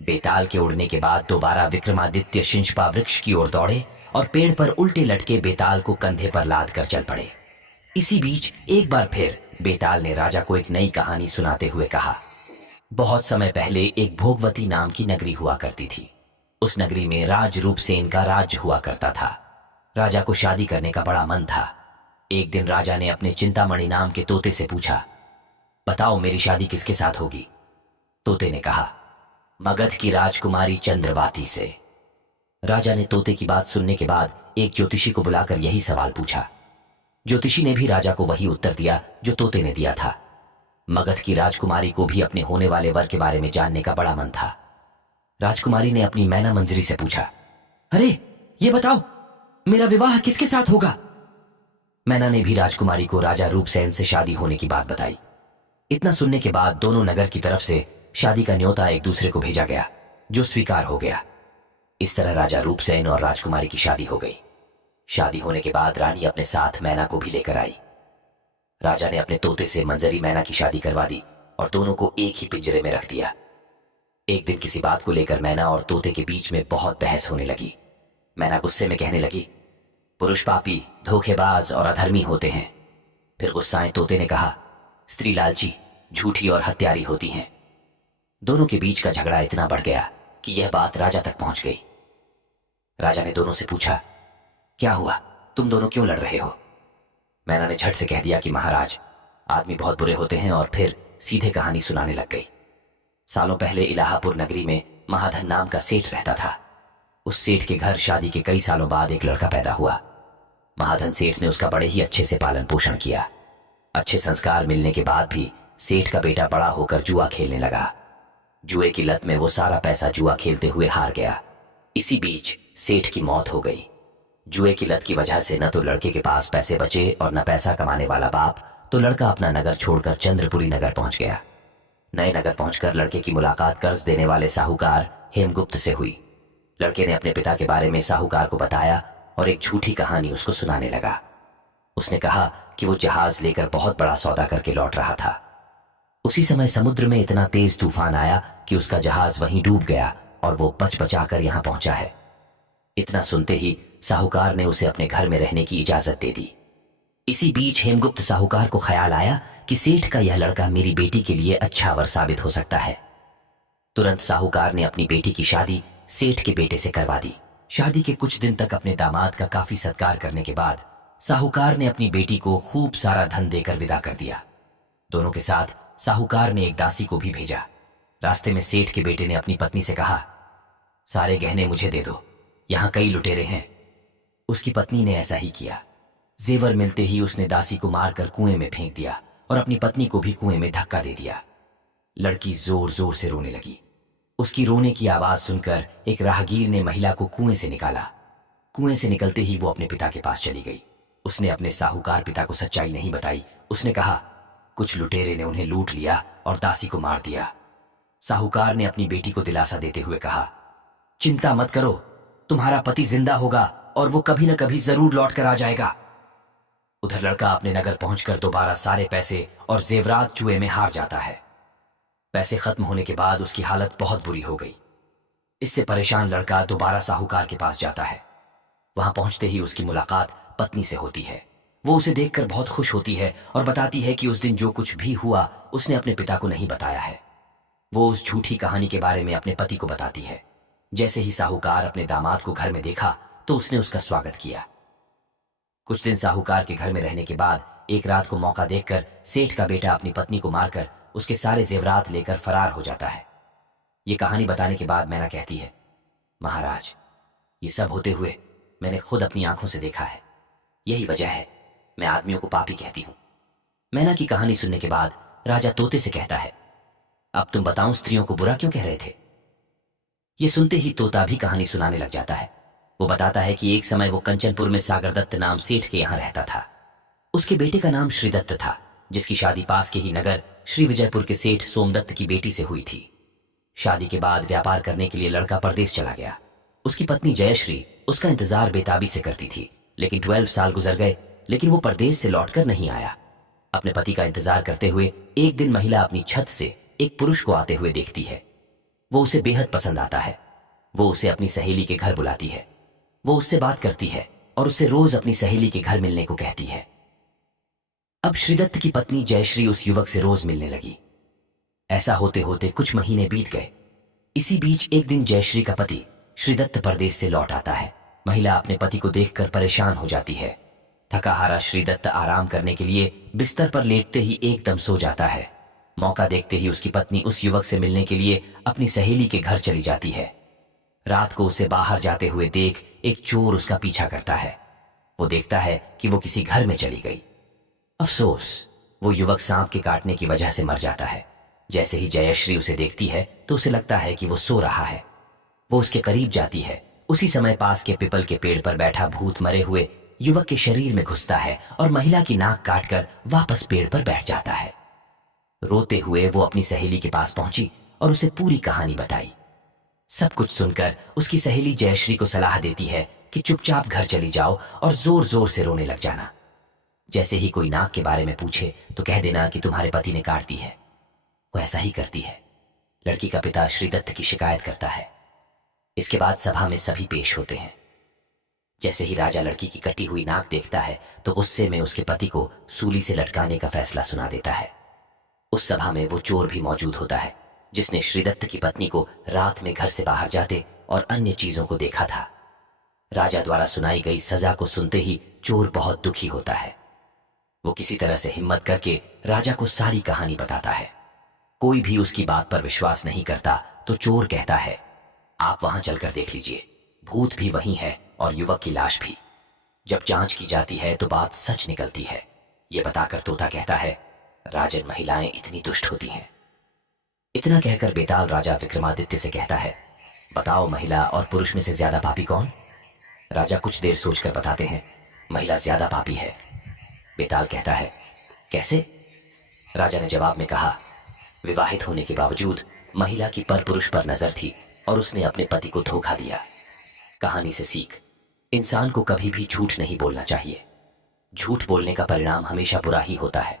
बेताल के उड़ने के बाद दोबारा विक्रमादित्य शिंशपा वृक्ष की ओर दौड़े और पेड़ पर उल्टे लटके बेताल को कंधे पर लाद कर चल पड़े। इसी बीच एक बार फिर बेताल ने राजा को एक नई कहानी सुनाते हुए कहा, बहुत समय पहले एक भोगवती नाम की नगरी हुआ करती थी। उस नगरी में राज रूपसेन का राज्य हुआ करता था। राजा को शादी करने का बड़ा मन था। एक दिन राजा ने अपने चिंतामणि नाम के तोते से पूछा, बताओ मेरी शादी किसके साथ होगी? तोते ने कहा, मगध की राजकुमारी चंद्रवाती से। राजा ने तोते की बात सुनने के बाद एक ज्योतिषी को बुलाकर यही सवाल पूछा। ज्योतिषी ने भी राजा को वही उत्तर दिया जो तोते ने दिया था। मगध की राजकुमारी को भी अपने होने वाले वर के बारे में जानने का बड़ा मन था। राजकुमारी ने अपनी मैना मंजरी से पूछा, अरे ये बताओ मेरा विवाह किसके साथ होगा? मैना ने भी राजकुमारी को राजा रूपसेन से शादी होने की बात बताई। इतना सुनने के बाद दोनों नगर की तरफ से शादी का न्योता एक दूसरे को भेजा गया, जो स्वीकार हो गया। इस तरह राजा रूपसेन और राजकुमारी की शादी हो गई। शादी होने के बाद रानी अपने साथ मैना को भी लेकर आई। राजा ने अपने तोते से मंजरी मैना की शादी करवा दी और दोनों को एक ही पिंजरे में रख दिया। एक दिन किसी बात को लेकर मैना और तोते के बीच में बहुत बहस होने लगी। मैना गुस्से में कहने लगी, पुरुष पापी, धोखेबाज और अधर्मी होते हैं। फिर गुस्साए तोते ने कहा, स्त्री लालची, झूठी और हत्यारी होती हैं। दोनों के बीच का झगड़ा इतना बढ़ गया कि यह बात राजा तक पहुंच गई। राजा ने दोनों से पूछा, क्या हुआ, तुम दोनों क्यों लड़ रहे हो? मैना ने झट से कह दिया कि महाराज, आदमी बहुत बुरे होते हैं, और फिर सीधे कहानी सुनाने लग गई। सालों पहले इलाहापुर नगरी में महाधन नाम का सेठ रहता था। उस सेठ के घर शादी के कई सालों बाद एक लड़का पैदा हुआ। महाधन सेठ ने उसका बड़े ही अच्छे से पालन पोषण किया। अच्छे संस्कार मिलने के बाद भी सेठ का बेटा बड़ा होकर जुआ खेलने लगा। जुए की लत में वो सारा पैसा जुआ खेलते हुए हार गया। इसी बीच सेठ की मौत हो गई। जुए की लत की वजह से न तो लड़के के पास पैसे बचे और न पैसा कमाने वाला बाप, तो लड़का अपना नगर छोड़कर चंद्रपुरी नगर पहुंच गया। नए नगर पहुंचकर लड़के की मुलाकात कर्ज देने वाले साहूकार हेमगुप्त से हुई। लड़के ने अपने पिता के बारे में साहूकार को बताया और एक झूठी कहानी उसको सुनाने लगा। उसने कहा कि वो जहाज लेकर बहुत बड़ा सौदा करके लौट रहा था। उसी समय समुद्र में इतना तेज तूफान आया कि उसका जहाज वहीं डूब गया और वो बच बचाकर यहां पहुंचा है। इतना सुनते ही साहूकार ने उसे अपने घर में रहने की इजाजत दे दी। इसी बीच हेमगुप्त साहूकार को ख्याल आया कि सेठ का यह लड़का मेरी बेटी के लिए अच्छा वर साबित हो सकता है। तुरंत साहूकार ने अपनी बेटी की शादी सेठ के बेटे से करवा दी। शादी के कुछ दिन तक अपने दामाद का काफी सत्कार करने के बाद साहूकार ने अपनी बेटी को खूब सारा धन देकर विदा कर दिया। दोनों के साथ साहूकार ने एक दासी को भी भेजा। रास्ते में सेठ के बेटे ने अपनी पत्नी से कहा, सारे गहने मुझे दे दो, यहां कई लुटेरे हैं। उसकी पत्नी ने ऐसा ही किया। जेवर मिलते ही उसने दासी को मारकर कुएं में फेंक दिया और अपनी पत्नी को भी कुएं में धक्का दे दिया। लड़की जोर जोर से रोने लगी। उसकी रोने की आवाज सुनकर एक राहगीर ने महिला को कुएं से निकाला। कुएं से निकलते ही वो अपने पिता के पास चली गई। उसने अपने साहूकार पिता को सच्चाई नहीं बताई। उसने कहा, कुछ लुटेरे ने उन्हें लूट लिया और दासी को मार दिया। साहूकार ने अपनी बेटी को दिलासा देते हुए कहा, चिंता मत करो, तुम्हारा पति जिंदा होगा और वो कभी न कभी जरूर लौट कर आ जाएगा। उधर लड़का अपने नगर पहुंचकर दोबारा सारे पैसे और जेवरात जुए में हार जाता है। पैसे खत्म होने के बाद उसकी हालत बहुत बुरी हो गई। इससे परेशान लड़का दोबारा साहूकार के पास जाता है। वहां पहुंचते ही उसकी मुलाकात पत्नी से होती है। वो उसे देखकर बहुत खुश होती है और बताती है कि उस दिन जो कुछ भी हुआ उसने अपने पिता को नहीं बताया है। वो उस झूठी कहानी के बारे में अपने पति को बताती है। जैसे ही साहूकार अपने दामाद को घर में देखा तो उसने उसका स्वागत किया। कुछ दिन साहूकार के घर में रहने के बाद एक रात को मौका देखकर सेठ का बेटा अपनी पत्नी को मारकर उसके सारे जेवरात लेकर फरार हो जाता है। ये कहानी बताने के बाद मैना कहती है, महाराज, ये सब होते हुए मैंने खुद अपनी आंखों से देखा है। यही वजह है मैं आदमियों को पापी कहती हूं। मैना की कहानी सुनने के बाद राजा तोते से कहता है, अब तुम बताओ स्त्रियों को बुरा क्यों कह रहे थे? ये सुनते ही तोता भी कहानी सुनाने लग जाता है। वो बताता है कि एक समय वो कंचनपुर में सागरदत्त नाम सेठ के यहां रहता था। उसके बेटे का नाम श्रीदत्त था, जिसकी शादी पास के ही नगर श्री विजयपुर के सेठ सोमदत्त की बेटी से हुई थी। शादी के बाद व्यापार करने के लिए लड़का परदेश चला गया। उसकी पत्नी जयश्री उसका इंतजार बेताबी से करती थी, लेकिन 12 साल गुजर गए, लेकिन वो परदेश से लौटकर नहीं आया। अपने पति का इंतजार करते हुए एक दिन महिला अपनी छत से एक पुरुष को आते हुए देखती है। वो उसे बेहद पसंद आता है। वो उसे अपनी सहेली के घर बुलाती है। वो उससे बात करती है और उसे रोज अपनी सहेली के घर मिलने को कहती है। अब श्रीदत्त की पत्नी जयश्री उस युवक से रोज मिलने लगी। ऐसा होते होते कुछ महीने बीत गए। इसी बीच एक दिन जयश्री का पति श्रीदत्त परदेश से लौट आता है। महिला अपने पति को देखकर परेशान हो जाती है। थका हारा श्रीदत्त आराम करने के लिए बिस्तर पर लेटते ही एकदम सो जाता है। मौका देखते ही उसकी पत्नी उस युवक से मिलने के लिए अपनी सहेली के घर चली जाती है। रात को उसे बाहर जाते हुए देख एक चोर उसका पीछा करता है। वो देखता है कि वो किसी घर में चली गई। अफसोस, वो युवक सांप के काटने की वजह से मर जाता है। जैसे ही जयश्री उसे देखती है तो उसे लगता है कि वो सो रहा है। वो उसके करीब जाती है। उसी समय पास के पीपल के पेड़ पर बैठा भूत मरे हुए युवक के शरीर में घुसता है और महिला की नाक काटकर वापस पेड़ पर बैठ जाता है। रोते हुए वो अपनी सहेली के पास पहुंची और उसे पूरी कहानी बताई। सब कुछ सुनकर उसकी सहेली जयश्री को सलाह देती है कि चुपचाप घर चली जाओ और जोर जोर से रोने लग जाना। जैसे ही कोई नाक के बारे में पूछे तो कह देना कि तुम्हारे पति ने काट दी है। वो ऐसा ही करती है। लड़की का पिता श्रीदत्त की शिकायत करता है। इसके बाद सभा में सभी पेश होते हैं। जैसे ही राजा लड़की की कटी हुई नाक देखता है तो गुस्से में उसके पति को सूली से लटकाने का फैसला सुना देता है। उस सभा में वो चोर भी मौजूद होता है जिसने श्रीदत्त की पत्नी को रात में घर से बाहर जाते और अन्य चीजों को देखा था। राजा द्वारा सुनाई गई सजा को सुनते ही चोर बहुत दुखी होता है। वो किसी तरह से हिम्मत करके राजा को सारी कहानी बताता है। कोई भी उसकी बात पर विश्वास नहीं करता तो चोर कहता है, आप वहां चलकर देख लीजिए, भूत भी वही है और युवक की लाश भी। जब जांच की जाती है तो बात सच निकलती है। ये बताकर तोता कहता है, राजन, महिलाएं इतनी दुष्ट होती हैं। इतना कहकर बेताल राजा विक्रमादित्य से कहता है, बताओ महिला और पुरुष में से ज्यादा पापी कौन? राजा कुछ देर सोचकर बताते हैं, महिला ज्यादा पापी है। बेताल कहता है, कैसे? राजा ने जवाब में कहा, विवाहित होने के बावजूद महिला की पर पुरुष पर नजर थी और उसने अपने पति को धोखा दिया। कहानी से सीख, इंसान को कभी भी झूठ नहीं बोलना चाहिए। झूठ बोलने का परिणाम हमेशा बुरा ही होता है।